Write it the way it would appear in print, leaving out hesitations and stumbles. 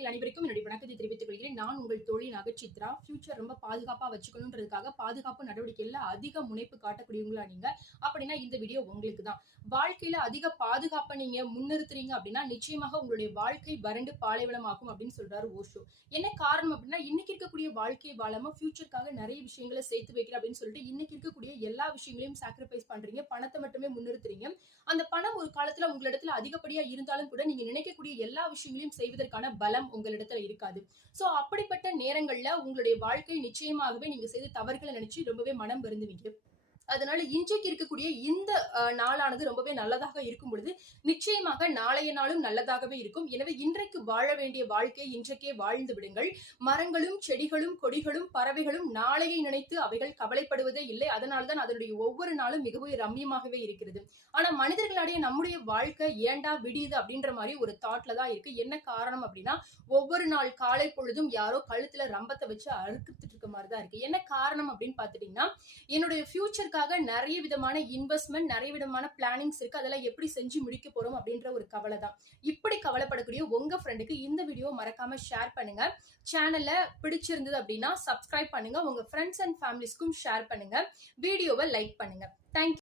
நேயர்கள் அனைவருக்கும் என்னுடைய வணக்கத்தை தெரிவித்துக் கொள்கிறேன். நான் உங்கள் தோழி நகச்சித்ரா. ஃபியூச்சர் ரொம்ப பாதுகாப்பா வச்சுக்கணுன்றதுக்காக பாதுகாப்பு நடவடிக்கையில அதிக முனைப்பு காட்டக்கூடியவங்களா நீங்க அப்படின்னா இந்த வீடியோ உங்களுக்கு தான். வாழ்க்கையில அதிக பாதுகாப்பை நீங்க முன்னிறுத்துறீங்க அப்படின்னா நிச்சயமாக உங்களுடைய வாழ்க்கை வறண்டு பாலைவனமாகும் அப்படின்னு சொல்றாரு ஓஷோ. என்ன காரணம் அப்படின்னா இன்னைக்கு இருக்கக்கூடிய வாழ்க்கை வாழாம ஃபியூச்சருக்காக நிறைய விஷயங்களை சேர்த்து வைக்கிறேன் அப்படின்னு சொல்லிட்டு இன்னைக்கு இருக்கக்கூடிய எல்லா விஷயங்களையும் சாக்ரிஃபைஸ் பண்றீங்க. பணத்தை மட்டுமே முன்னிறுத்துறீங்க. அந்த பணம் ஒரு காலத்துல உங்களிடத்துல அதிகப்படியா இருந்தாலும் கூட நீங்க நினைக்கக்கூடிய எல்லா விஷயங்களையும் செய்வதற்கான பலம் உங்களிடத்துல இருக்காது. சோ அப்படிப்பட்ட நேரங்கள்ல உங்களுடைய வாழ்க்கை நிச்சயமாகவே நீங்க செய்த தவறுகளை நினைச்சு ரொம்பவே மனம் வருந்துவீங்க. அதனால இன்றைக்கு இருக்கக்கூடிய இந்த நாளானது ரொம்பவே நல்லதாக இருக்கும் பொழுது நிச்சயமாக நாளைய நாளும் நல்லதாகவே இருக்கும். எனவே இன்றைக்கு வாழ வேண்டிய வாழ்க்கை இன்றைக்கே வாழ்ந்து விடுங்கள். மரங்களும் செடிகளும் கொடிகளும் பறவைகளும் நாளையை நினைத்து அவைகள் கவலைப்படுவதே இல்லை. அதனால்தான் அதனுடைய ஒவ்வொரு நாளும் மிகவும் ரம்யமாகவே இருக்கிறது. ஆனா மனிதர்களுடைய நம்முடைய வாழ்க்கை ஏண்டா விடியுது அப்படின்ற மாதிரி ஒரு தாட்ல தான் இருக்கு. என்ன காரணம் அப்படின்னா ஒவ்வொரு நாள் காலை பொழுதும் யாரோ கழுத்துல ரம்பத்தை வச்சு அறுத்துட்டு இருக்க மாதிரி தான் இருக்கு. என்ன காரணம் அப்படின்னு பாத்துட்டீங்கன்னா என்னுடைய ஃபியூச்சருக்கு நிறைய விதமான இன்வெஸ்ட்மெண்ட் நிறைய விதமான பிளானிங்ஸ் இருக்கு. அதெல்லாம் எப்படி செஞ்சு முடிக்க போறோம் அப்படின்ற ஒரு கவலை தான். இப்படி கவலைப்படக்கூடிய உங்க ஃப்ரெண்டுக்கு இந்த வீடியோ மறக்காம ஷேர் பண்ணுங்க. சேனலை பிடிச்சிருந்தது அப்படின்னா சப்ஸ்கிரைப் பண்ணுங்க. உங்க ஃப்ரெண்ட்ஸ் அண்ட் ஃபேமிலிஸ்க்கும் ஷேர் பண்ணுங்க. வீடியோவை லைக் பண்ணுங்க. தேங்க்யூ.